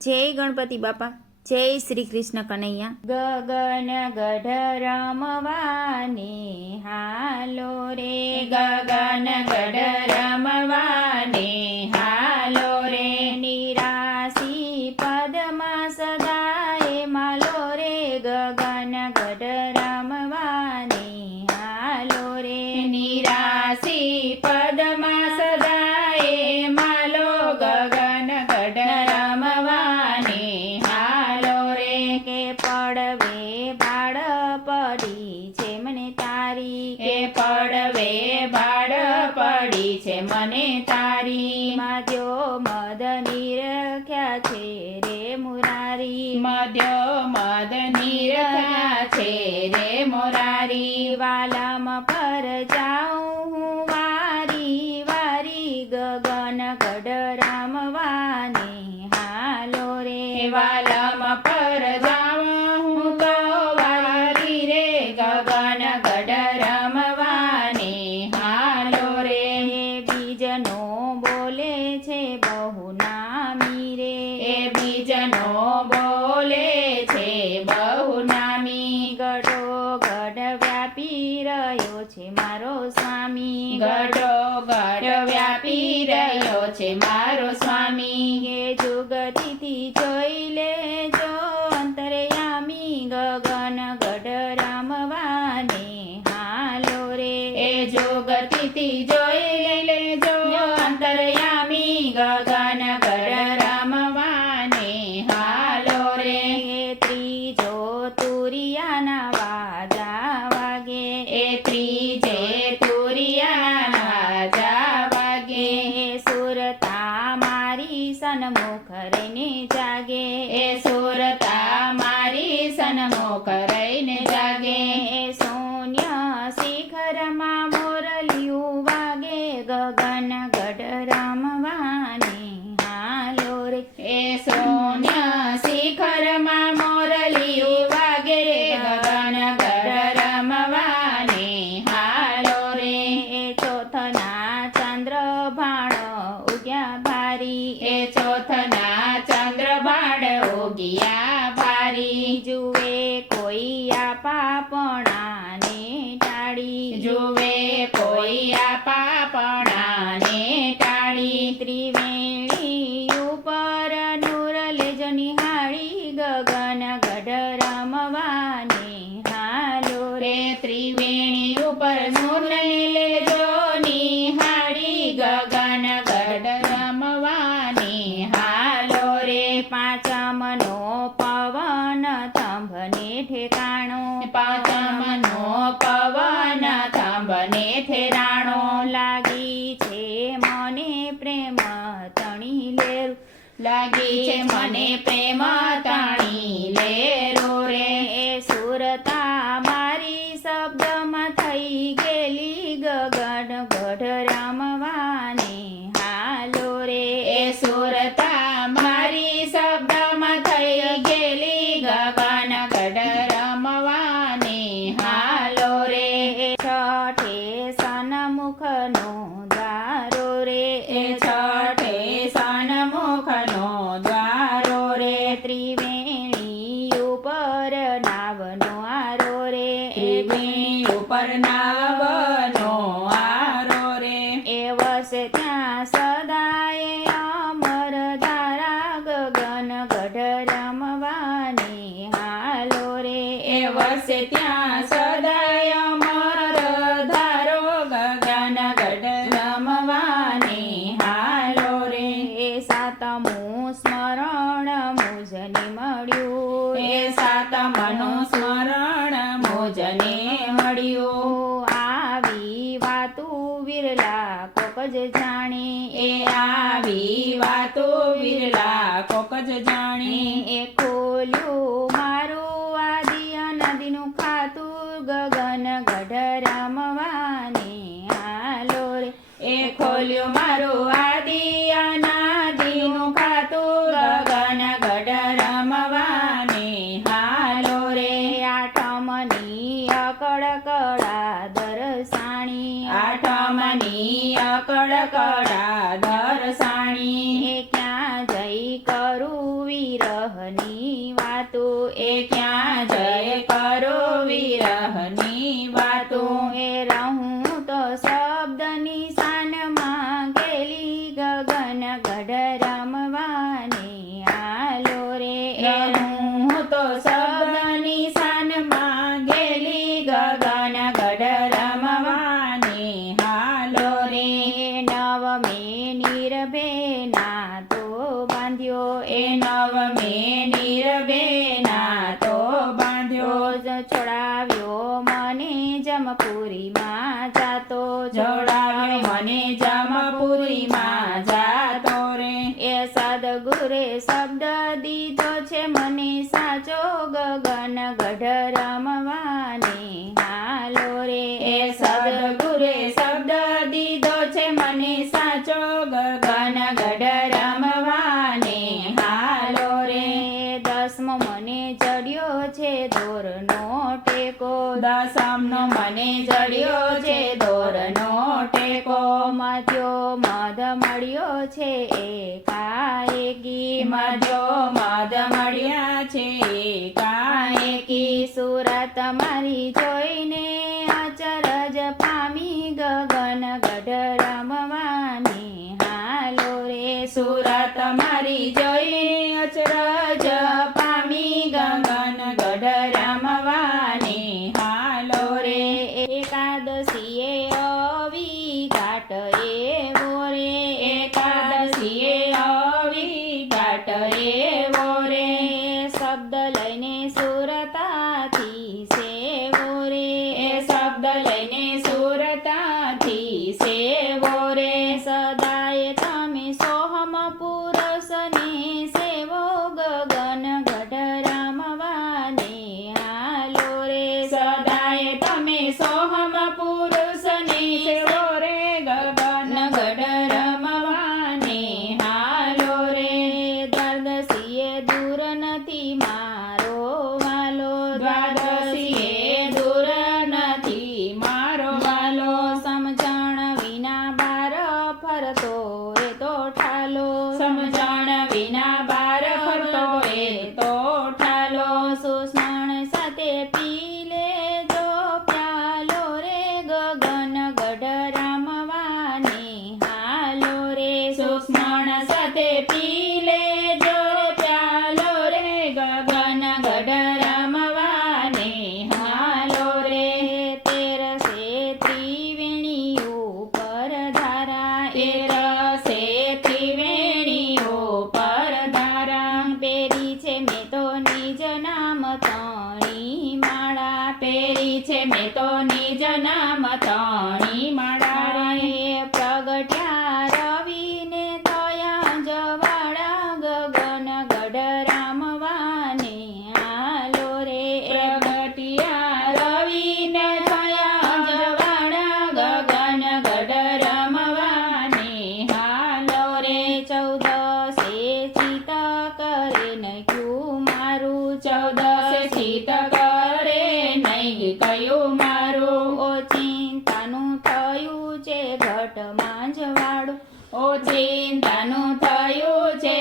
જય ગણપતિ બાપા, જય શ્રી કૃષ્ણ કનૈયા। ગગન ગઢ રમવાને હાલો રે, ગગન ગઢ રમવાને હાલો રે, નિરાશી પદમાં સદાય માલો રે, ગગન ગઢ રમવાને હાલો રે, નિરાશી પદમાં સદાય માલો, ગગન ગઢ રમવાને હાલો રે, કે પડવે ભાડ પડી છે મને તારી, કે પડવે ભાડ પડી છે મને તારી, મધ્યો મદ નિરખ્યા છે રે મુરારી, મધ્યો મદ નિરખ્યા છે રે મુરારી, વાલમ પર જાઉં હું વારી વારી, ગગન ગઢ રમવાને હાલો રે, વાલમ પર જાઉં હું તો વારી રે, ગગન ગઢ રમવાને હાલો રે, બીજનો બોલે છે બહુ નામી રે, એ બીજનો બોલે છે બહુ નામી, ગઢો ગઢ વ્યાપી રહ્યો છે મારો સ્વામી, ગઢો ગઢ વ્યાપી રહ્યો છે મારો સ્વામી, એ જુગતીથી જોઈ લેજો અંતરયામી, ગગન ગઢ રમવાને હાલો રે, એ જુગતીથી જોઈ લેજો અંતરયામી, ગગન ગઢ રમવાને હાલો રે, ત્રીજો તુરિયાના વાજા વાગે, એ ત્રીજે તુરિયાના વાજા વાગે, સુરતા મારી સન્મુખ રહીને જાગે, એ સુરતા મારી સન્મુખ રહીને જાગે, શૂન્ય શિખરમાં મોરલિયું વાગે, ગગન ગઢ રમવાને હાલો રે, એ શૂન્ય શિખરમાં મોરલિયું વાગે રે, ગગન ગઢ રમવાને હાલો રે, ચોથના ચંદ્ર ભાણ ઉગ્યા ભારી, એ ચોથના ચંદ્ર ભાણ ઉગ્યા ભારી, જુએ કોઈ આ પાપણાને ટાળી, જુએ કોઈ આ પાપણાને ટાળી, ત્રિવેણી ઉપર નૂર લેજો નિહાળી, ગગન ગઢ રમવાને હાલો રે, ત્રિવેણી ઉપર નૂર લેજો નિહાળી, ગગન ગઢ રમવાને હાલો રે, પાંચમનો પવન થંભને ઠેકાણો, પાંચમનો પવન થંભને ઠેરાણો, લાગી છે મને પ્રેમ તણી લેરું, લાગી છે મને પ્રેમ તણી લેરો રે, એ સુરતા મારી શબ્દમાં થઈ ગયેલી, ગગન ગઢ રમવાને હાલો રે, એ સુરતા મારી શબ્દમાં થઈ ગયેલી, ગગન ગઢ રમવાને હાલો રે, છઠે સન્મુખનો દ્વારો રે, એ છઠે સન્મુખનો દ્વારો રે, ત્રિવેણી ઉપર નાવનો આરો રે, ત્રિવેણી ઉપર નાવનો આરો રે, એ વસે ત્યાં સદાય અમર ધારા, ગગન ગઢ રમવાને હાલો રે, એ વસે ત્યાં સદાય અમર ધારો, ગગન ગઢ રમવાને હાલો રે, એ સાતમું સ્મરણ મુજને મળ્યું, એ સાતમનું સ્મરણ મુજને મળ્યું, આવી વાતું વિરલા કોક જ જાણે, એ આવી વાતું વિરલા કોક જ જાણે, એ ખોલ્યું મારું આદિ અનાદિનું ખાતું, ગગન ગઢ રમવાને હાલો રે, એ ખોલ્યું મારું આદિ અનાદિનું ખાતું, ગગન ગઢ રમવાને હાલો રે, આઠમની અકળ કળા દરસાણી, આઠમની અકળ કળા દરસાણી, ક્યાં જઈ કરું વીર મને જમપુરીમાં જાતો રે. એ સદગુરે શબ્દ દીધો છે મને સાચો ગગન ગઢ રમવાને હાલો રે. એ સદગુરે શબ્દ દીધો છે મને સાચો ગગન ગઢ રમવાને હાલો રે. દસમો મને જડ્યો છે દોરનો ટેકો. દસમનો મને જડ્યો છે દોરનો ટેકો. મધ્યો મધ મળ્યો છે એકાએકી. મધ્યો મધ મળ્યા છે એકાએકી. સુરત મારી જોઈને અચરજ પામી ગગન ગઢ રમવાને હાલો રે. સુરત મારી જોઈને અચરજ પામી ગગન ગઢ રમવાને હાલો રે. એકાદશીએ આવી ઘાટ એવો રે. એકાદશીએ આવી ઘાટ એવો રે. શબ્દ લઈને સુરતાથી સેવો રે. એ શબ્દ લઈને સુરતાથી સેવો રે. સદાય તમે સોહમ પુરુષને સેવો ગગન ગઢ રમવાને હાલો રે. સદાય તમે સોહમ પુરુષને સેવો રે ગગન ગઢ રમવાને હાલો રે. દ્વાદશીએ દૂર નથી મારો વાલો. દ્વાદશીએ દૂર નથી મારો વાલો. સમજણ વિના બાર ફરતો એ તો ઠાલો. સમજણ વિના બાર ફરતો એ તો ઠાલો. સુસ્મણ સાથે પી લેજો પ્યાલો રે ગગન ગઢ રમવાને હાલો રે. સુસ્મણ સાથે પી લેજો પ્યાલો રે ગગન ગઢ રમવાને હાલો રે. તેરસે ત્રિવેણી ઉપર ધારા. એ રસે ત્રિવેણી ઉપર ધારા. પેરી છે મેં તો નિજ નામ તણી માળા. પેરી છે મેં તો નિજ નામ તણી માળા. એ પ્રગટ્યા રવિને થયા જવાળા ગગન ગઢ રમવાને હાલો રે. પ્રગટિયા રવિને થયા જવાળા ગગન ગઢ રમવાને હાલો રે. ચૌદસે ચિત કરે નક્યું મારું. ચૌદસે ચિત કરે નહીં કયું મારું. ઓ ચિંતાનું થયું છે ઘટ માંજવાળું. ઓ ચિંતાનું થયું છે